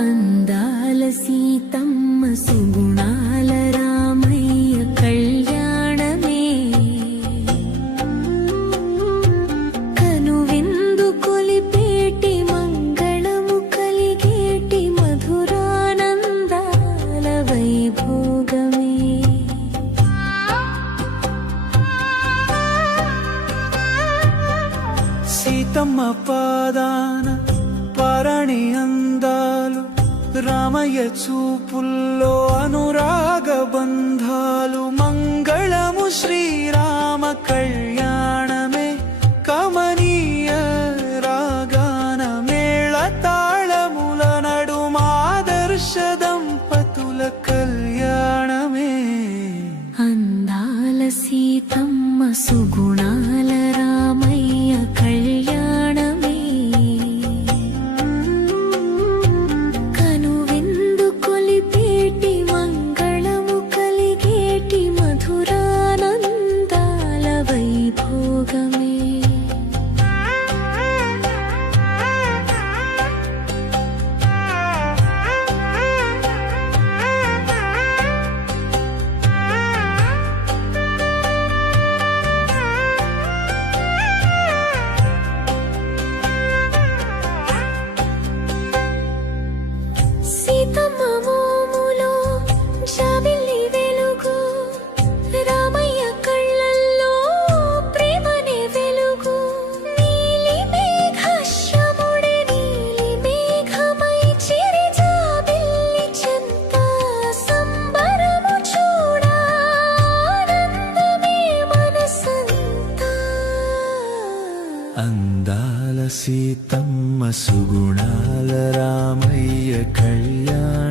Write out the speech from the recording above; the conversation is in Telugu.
అందాల సీతమ్మ సుగుణాల రామయ్య కళ్యాణమే కనువిందు కొలిపేటి మంగళము కలిగేటి మధురానందాల వైభోగమే సీతమ్మ పాదాన పరణి అందాలు రామయ్య చూపుల్లో అనురాగ బంధాలు మంగళము శ్రీరామ కళ్యాణమే కమనీయ రాగాన మేళ తాళముల నడుమాదర్శ దంపతుల కళ్యాణమే అందాల సీతమ్మ సుగుణాల రామయ్య కళ్యాణమే కనువిందు కొలిపేటి మంగళము కలిగేటి మధురానందాల వైభోగమే సీతమ్మ మోములో జాబిల్లి వెలుగు రామయ్య కళ్ళల్లో ప్రేమనే వెలుగు నీలి మేఘశ్రముడే నీలి మేఘమై చిరి జాబిల్లి చెంత సంబరము చూడా ఆనందమే మనసంతా అందాల సీతమ్మ సుగుణాల రామయ్య కళ్యాణ